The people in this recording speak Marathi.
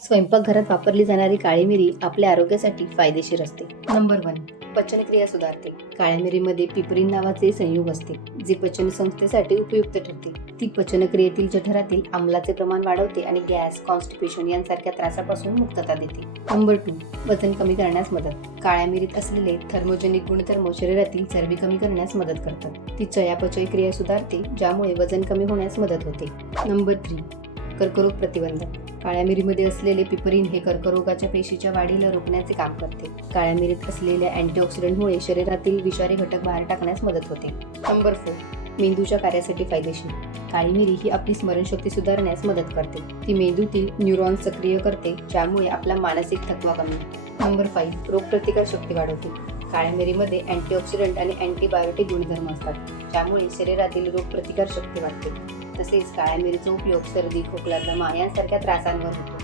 स्वयंपाकघरात वापरली जाणारी काळी मिरी आपल्या आरोग्यासाठी फायदेशीर असते. नंबर 1. पचनक्रिया सुधारते. काळ्या मिरीमध्ये पिपरीन नावाचे संयुग असते, जे पचन संस्थेसाठी उपयुक्त ठरते. ती पचनक्रियेतील जठरातील आम्लाचे प्रमाण वाढवते आणि गॅस, कॉन्स्टिपेशन यांसारख्या त्रासापासून मुक्तता देते. नंबर 2. वजन कमी करण्यास मदत. काळ्या मिरीत असलेले थर्मोजेनिक गुणधर्म शरीरातील चरबी कमी करण्यास मदत करतात. ती चयापचय क्रिया सुधारते, ज्यामुळे वजन कमी होण्यास मदत होते. नंबर 3. कर्करोग प्रतिबंध. काळ्या मिरीमध्ये असलेले पिपरीन हे कर्करोगाच्या पेशीच्या वाढीला रोखण्याचे काम करते. काळ्या मिरीत असलेल्या अँटीऑक्सिडंटमुळे शरीरातील विषारी घटक बाहेर टाकण्यास मदत होते. नंबर 4. मेंदूच्या कार्यासाठी फायदेशीर. काळी मिरी ही आपली स्मरणशक्ती सुधारण्यास मदत करते. ती मेंदूतील न्यूरॉन्स सक्रिय करते, ज्यामुळे आपला मानसिक थकवा कमी होतो. नंबर 5. रोगप्रतिकार शक्ती वाढवते. काळ्या मिरीमध्ये अँटीऑक्सिडंट आणि अँटीबायोटिक गुणधर्म असतात, ज्यामुळे शरीरातील रोगप्रतिकार शक्ती वाढते. तसेच काळ्या मिरीचा उपयोग सर्दी, खोकला, दमा यांसारख्या त्रासांवर होतो.